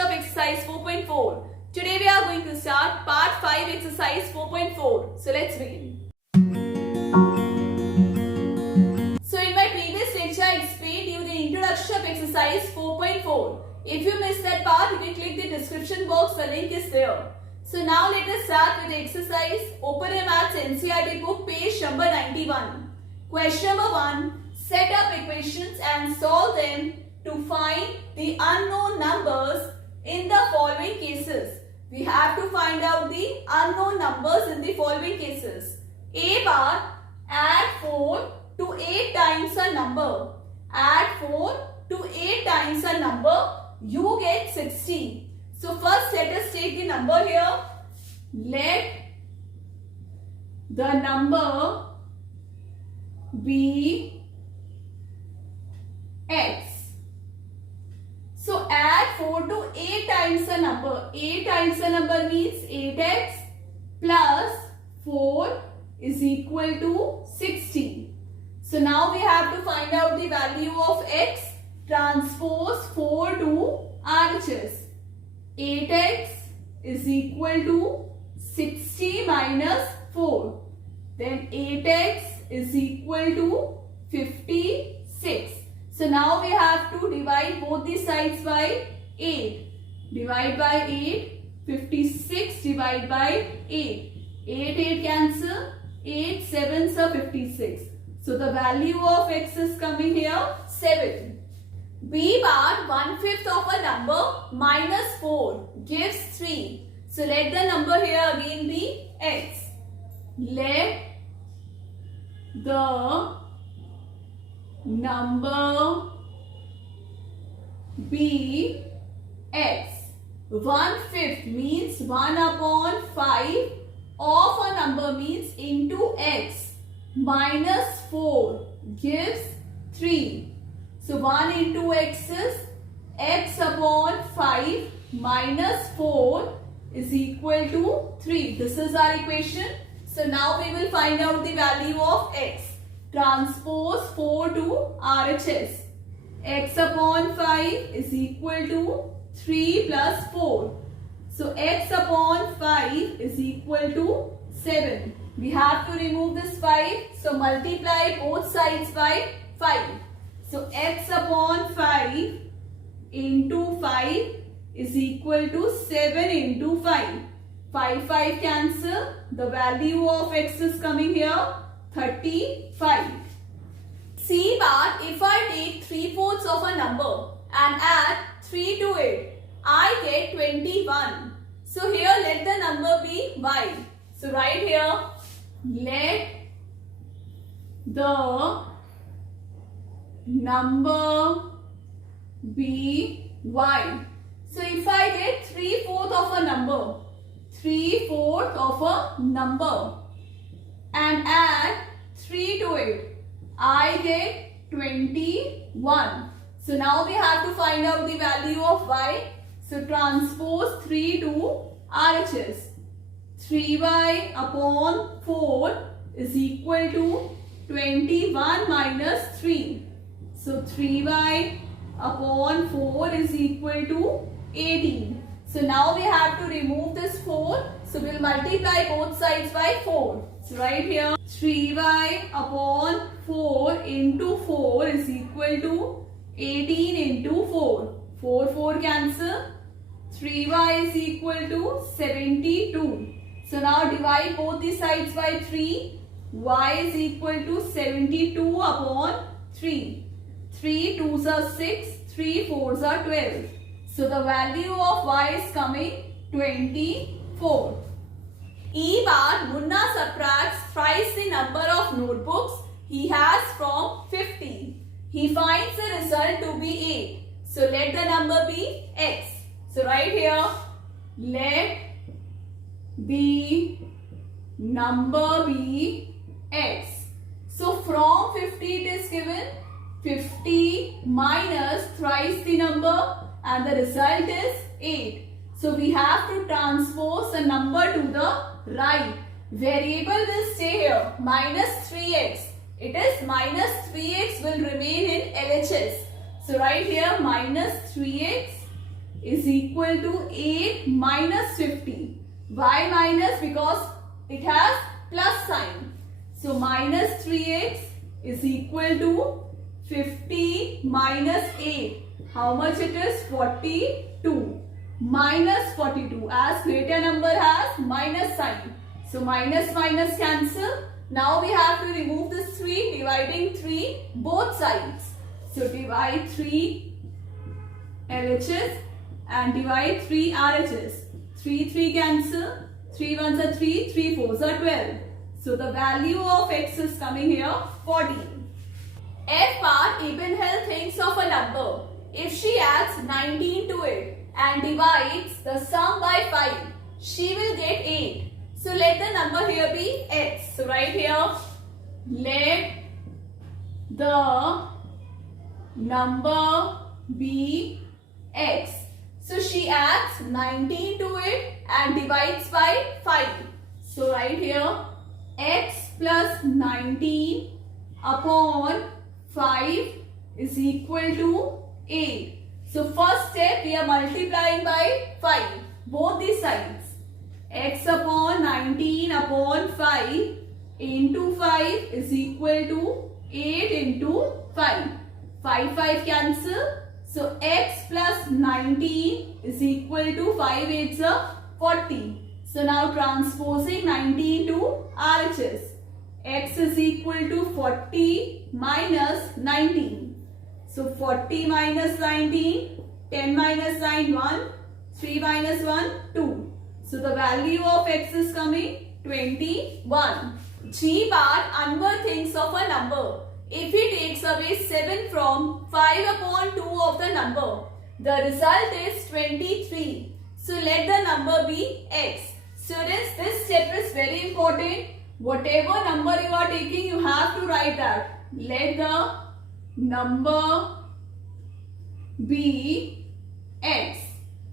introduction of exercise 4.4. Today we are going to start part 5 exercise 4.4. So let's begin. So in my previous lecture I explained you the introduction of exercise 4.4. If you missed that part, you can click the description box, the link is there. So now let us start with the exercise. Open your Maths NCERT book, page number 91. Question number 1. Set up equations and solve them to find the unknown numbers in the following cases. We have to find out the unknown numbers in the following cases. A bar, add 4 to 8 times a number. Add 4 to 8 times a number, you get 60. So first let us take the number here. Let the number be x. So add 4 to 8 times a number. 8 times a number means 8x plus 4 is equal to 60. So now we have to find out the value of x. Transpose 4 to RHS. 8x is equal to 60 minus 4. Then 8x is equal to 56. So now we have to divide both the sides by 8. Divide by 8. 56 divide by 8. 8 cancel. 8 7s are 56. So the value of x is coming here 7. B bar 1/5 of a number minus 4 gives 3. So let the number here again be x. Let the number be x. 1/5 means 1/5 of a number means into x. Minus 4 gives 3. So 1 into x is x upon 5 minus 4 is equal to 3. This is our equation. So now we will find out the value of x. Transpose 4 to RHS. X upon 5 is equal to 3 plus 4. So x upon 5 is equal to 7. We have to remove this 5. So multiply both sides by 5. So x upon 5 into 5 is equal to 7 into 5. 5 cancel. The value of x is coming here 35. C bar, if I take 3/4 of a number and add 3 to it, I get 21. So here let the number be y. So right here, let the number be y. So if I get 3/4 of a number, 3/4 of a number and add 3 to it, I get 21. So now we have to find out the value of y. So transpose 3 to RHS. 3y upon 4 is equal to 21 minus 3. So 3y upon 4 is equal to 18. So now we have to remove this 4. So we will multiply both sides by 4. So right here 3y upon 4 into 4 is equal to 18 into 4. 4 cancel. 3y is equal to 72. So now divide both the sides by 3. Y is equal to 72 upon 3. 3 2s are 6. 3 4s are 12. So the value of y is coming 24. E bar, Munna subtracts thrice the number of notebooks he has from 50. He finds the result to be 8. So let the number be x. So right here, let the number be x. So from 50 it is given 50 minus thrice the number and the result is 8. So we have to transpose a number to the right. Variable will stay here, minus 3x. It is minus 3x will remain in LHS. So right here minus 3x is equal to 8 minus 50. Why minus? Because it has plus sign. So minus 3x is equal to 50 minus 8. How much it is? 42. Minus 42. As greater number has minus sign. So minus minus cancel. Now we have to remove this 3, dividing 3 both sides. So divide 3 LHS and divide 3 RHS. 3 cancel. 3 ones are 3, 3 fours are 12. So the value of x is coming here 14. F part, Ebenhell thinks of a number. If she adds 19 to it and divides the sum by 5, she will get 8. So let the number here be x. So right here, let the number be x. So she adds 19 to it and divides by 5. So right here, x plus 19 upon 5 is equal to 8. So first step, we are multiplying by 5, both these sides. X upon 19 upon 5 into 5 is equal to 8 into 5. 5 cancel. So x plus 19 is equal to 5 8s are 40. So now transposing 19 to RHS. X is equal to 40 minus 19. So 40 minus 19, 10 minus 9, 1, 3 minus 1, 2. So the value of x is coming 21. G part, Anwar thinks of a number. If he takes away 7 from 5 upon 2 of the number, the result is 23. So let the number be x. Students, this step is very important. Whatever number you are taking, you have to write that. Let the number be x.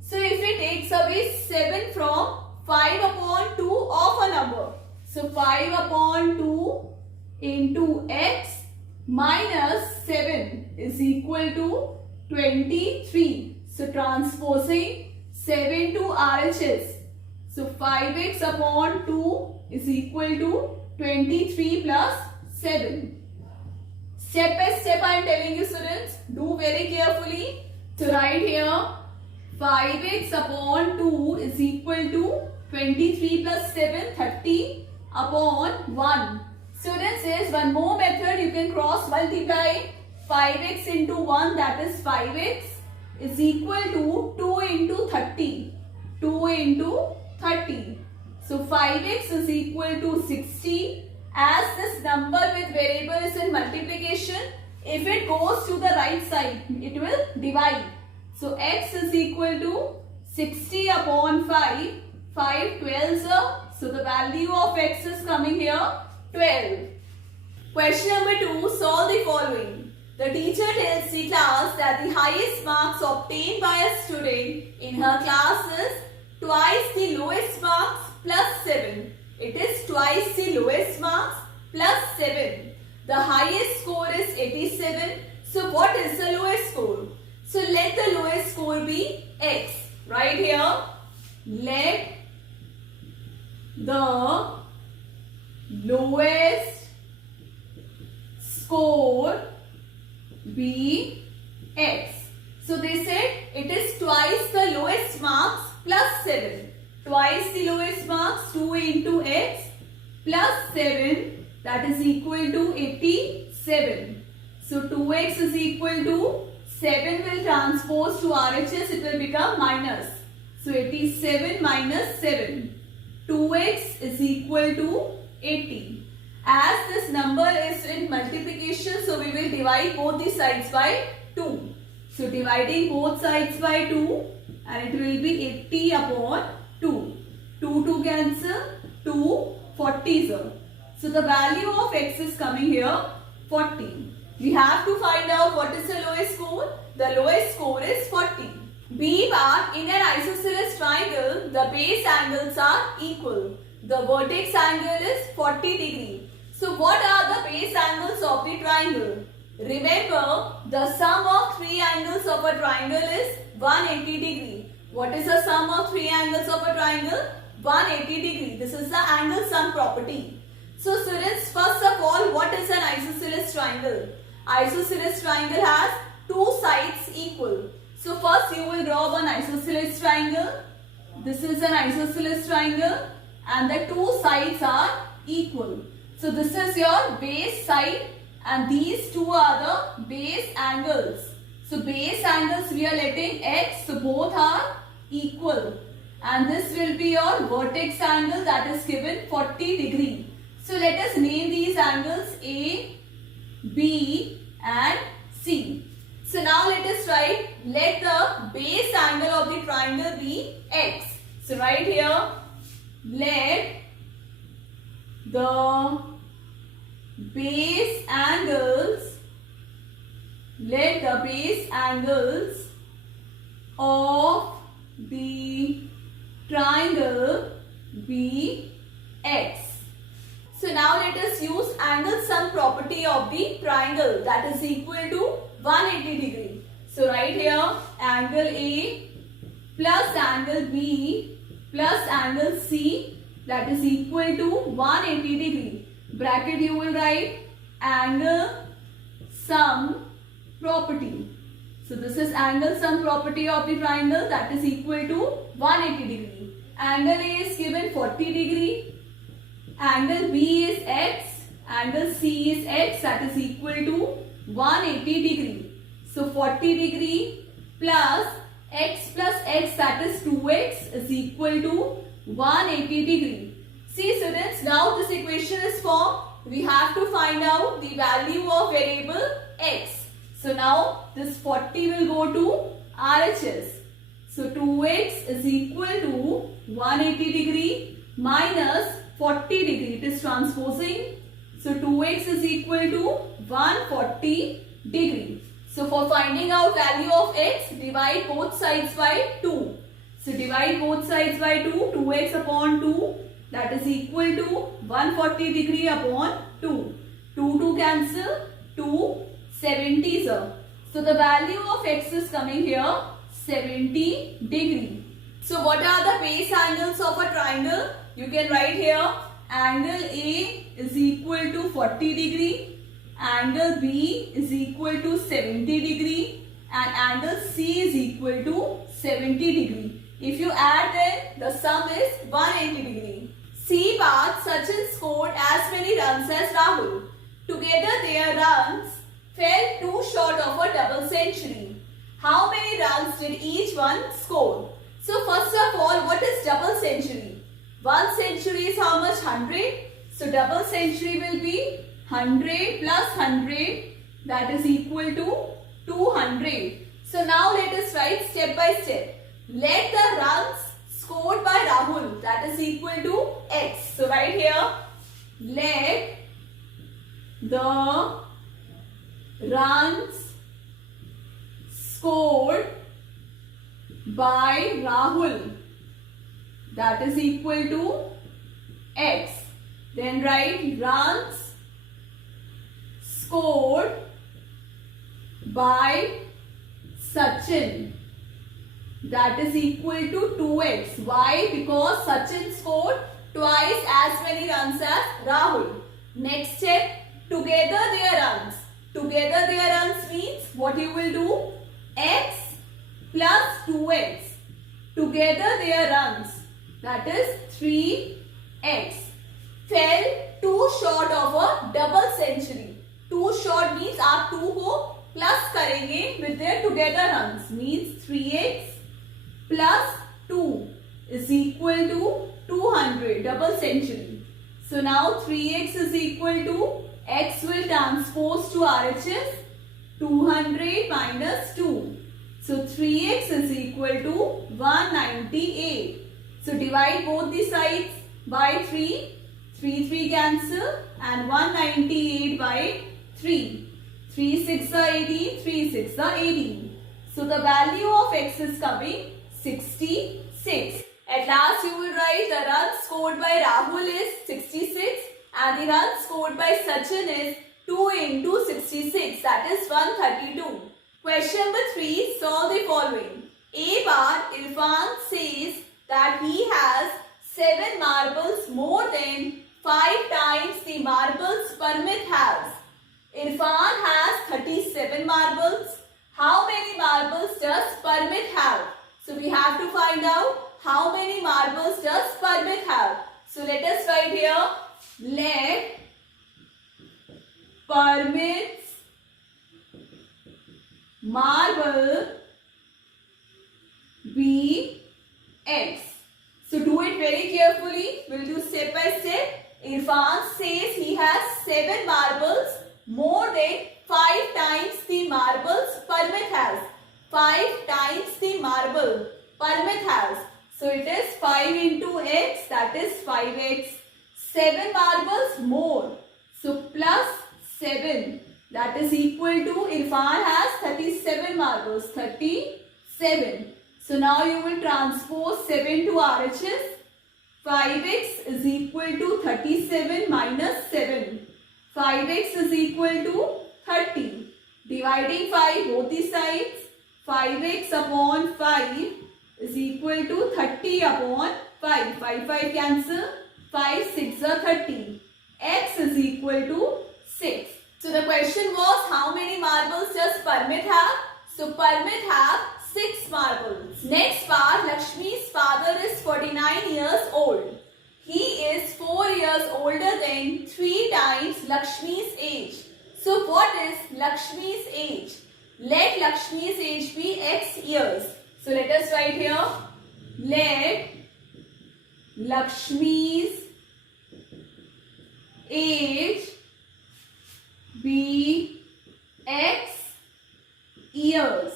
So if it takes away 7 from 5 upon 2 of a number. So 5 upon 2 into x minus 7 is equal to 23. So transposing 7 to RHS. So 5x upon 2 is equal to 23 plus 7. Step by step I am telling you, students. Do very carefully. So right here, 5x upon 2 is equal to 23 plus 7, 30 upon 1. Students, there is one more method. You can cross multiply 5x into 1, that is 5x is equal to 2 into 30. 2 into 30. So 5x is equal to 60. As this number with variable is in multiplication, if it goes to the right side, it will divide. So x is equal to 60 upon 5. 5 12s. So the value of x is coming here 12. Question number 2. Solve the following. The teacher tells the class that the highest marks obtained by a student in her class is twice the lowest marks plus 7. It is twice the lowest marks plus 7. The highest score is 87. So what is the lowest score? So let the lowest score be x. Right here, let the lowest score be x. So they said it is twice the lowest marks plus 7. Twice the lowest marks, 2 into x plus 7, that is equal to 87. So 2x is equal to 7 will transpose to RHS, it will become minus. So 87 minus 7. 2x is equal to 80. As this number is in multiplication, so we will divide both the sides by 2. So dividing both sides by 2, and it will be 80 upon 2. 2 cancel, 2 40s. So the value of x is coming here 40. We have to find out what is the lowest score. The lowest score is 40. B part, in an isosceles triangle, the base angles are equal. The vertex angle is 40 degree. So what are the base angles of the triangle? Remember, the sum of three angles of a triangle is 180 degree. What is the sum of three angles of a triangle? 180 degree. This is the angle sum property. So students, first of all, what is an isosceles triangle? Isosceles triangle has two sides equal. So first you will draw one isosceles triangle. This is an isosceles triangle and the two sides are equal. So this is your base side and these two are the base angles. So base angles we are letting x, so both are equal. And this will be your vertex angle that is given 40 degree. So let us name these angles A, B and C. So now let us write, let the base angle of the triangle be x. So write here, let the base angles of the triangle be x. So now let us use angle sum property of the triangle that is equal to 180 degree. So write here angle A plus angle B plus angle C that is equal to 180 degree. Bracket you will write angle sum property. So this is angle sum property of the triangle that is equal to 180 degree. Angle A is given 40 degree. Angle B is x. Angle C is x that is equal to 180 degree. So 40 degree plus x that is 2x is equal to 180 degree. See students, now this equation is formed. We have to find out the value of variable x. So now this 40 will go to RHS. So 2x is equal to 180 degree minus 40 degree. It is transposing. So 2x is equal to 140 degree. So for finding out value of x, divide both sides by 2. So divide both sides by 2. 2x upon 2 that is equal to 140 degree upon 2. 2 cancel. 2 70s. So the value of x is coming here 70 degree. So what are the base angles of a triangle? You can write here angle A is equal to 40 degree, angle B is equal to 70 degree and angle C is equal to 70 degree. If you add them, the sum is 180 degree. C part, Sachin scored as many runs as Rahul. Together their runs fell too short of a double century. How many runs did each one score? So first of all, what is double century? 1 century is how much? 100. So double century will be 100 plus 100 that is equal to 200. So now let us write step by step. Let the runs scored by Rahul that is equal to x. So write here, let the runs scored by Rahul that is equal to x. Then write runs scored by Sachin that is equal to 2x. Why? Because Sachin scored twice as many runs as Rahul. Next step, together their runs. Together their runs means what you will do? X plus 2x. Together their runs, that is 3x, fell too short of a double century. Too short means आप 2 को plus करेंगे with their together runs, means 3x plus 2 is equal to 200, double century. So now 3x is equal to x will transpose to RHS, 200 minus 2. So 3x is equal to 198. So divide both the sides by 3. 3 cancel and 198 by 3. 3 6 are 18, 3 6 are 18. So the value of x is coming 66. At last you will write the runs scored by Rahul is 66 and the runs scored by Sachin is 2 into 66, that is 132. Question number 3, solve the following. A bar, Irfan says that he has 7 marbles more than 5 times the marbles Parmit has. Irfan has 37 marbles. How many marbles does Parmit have? So we have to find out how many marbles does Parmit have. So let us write here, let Parmit's marble be X. So do it very carefully. We'll do step by step. Irfan says he has 7 marbles more than 5 times the marbles Parmit has. 5 times the marble Parmit has. So it is 5 into X, that is 5X. 7 marbles more. So plus 7, that is equal to, Irfan has 37 marbles. 37. So now you will transpose 7 to RHS. 5x is equal to 37 minus 7. 5x is equal to 30. Dividing 5 both the sides. 5x upon 5 is equal to 30 upon 5. 5 cancel. 5 6 are 30. X is equal to 6. So the question was, how many marbles does Parmit have? So Parmit have 6 marbles. Next part, Lakshmi's father is 49 years old. He is 4 years older than 3 times Lakshmi's age. So what is Lakshmi's age? Let Lakshmi's age be X years. So let us write here, let Lakshmi's age be X years.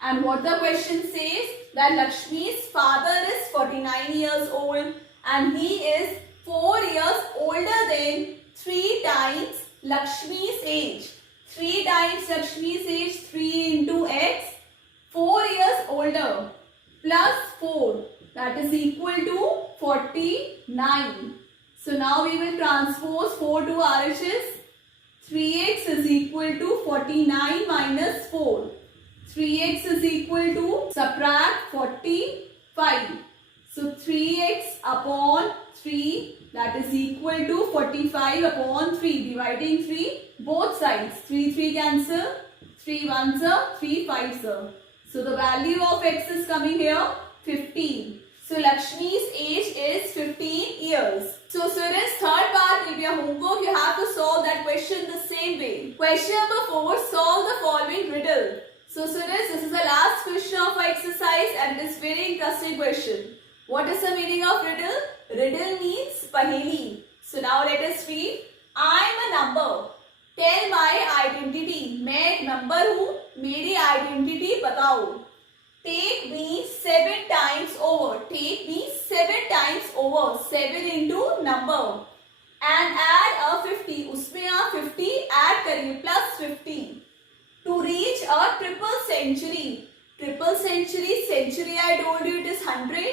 And what the question says, that Lakshmi's father is 49 years old and he is 4 years older than 3 times Lakshmi's age. 3 times Lakshmi's age, 3 into X, 4 years older plus 4, that is equal to 49. So now we will transpose 4 to RHS. 3x is equal to 49 minus 4. 3x is equal to, subtract 45. So 3x upon 3, that is equal to 45 upon 3. Dividing 3 both sides. 3 cancel. 3 1s are 3 5s are. So the value of x is coming here 15. So Lakshmi's age is 15 years. So students, third part will be a homework. You have to solve that question the same way. Question number 4, solve the following riddle. So students, this is the last question of our exercise and it is very interesting question. What is the meaning of riddle? Riddle means paheli. So now let us read. I am a number. Tell my identity. मैं एक number हूँ. मेरी identity बताओ. Take me 7 times over. Take me 7 times over. 7 into number. And add a 50. उसमें आप 50 add करिए plus 50. To reach a triple century. Triple century, century I told you it is 100.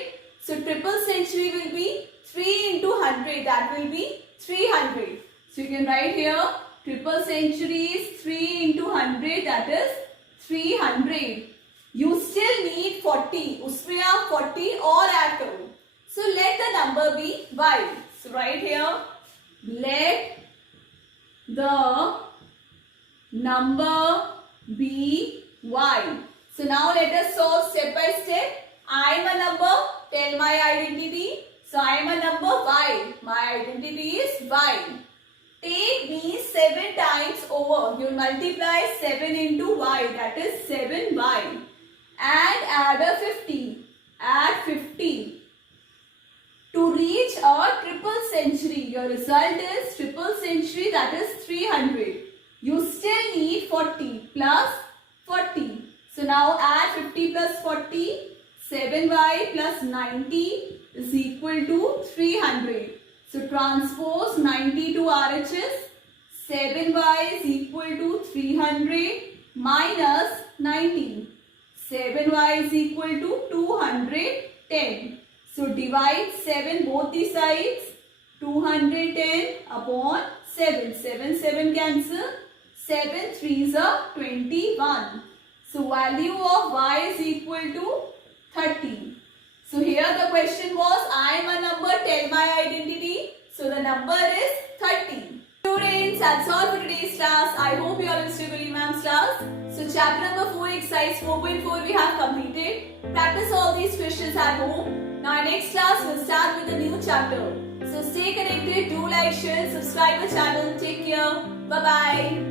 So triple century will be 3 into 100. That will be 300. So you can write here triple century is 3 into 100. That is 300. You still need 40. उसमें आप 40 और add करो. So let the number be y. So write here, let the number be y. So now let us solve step by step. I am a number. Tell my identity. So I am a number y. My identity is y. Take me 7 times over. You multiply 7 into y. That is 7y. And add a 50. Add 50. To reach a triple century. Your result is triple century. That is 300. You still need 40 plus 40. So now add 50 plus 40. 7y plus 90 is equal to 300. So transpose 90 to RHS. 7y is equal to 300 minus 90. 7y is equal to 210. So divide 7 both the sides. 210 upon 7. 7 cancel. 7 3s are 21. So value of y is equal to 30. So here the question was, I am a number, tell my identity. So the number is 30. Students, that's all for today's class. I hope you all understood Guri ma'am's class. So chapter number 4, exercise 4.4 we have completed. Practice all these questions at home. Now next class we'll start with a new chapter. So stay connected, do like, share, subscribe the channel. Take care. Bye-bye.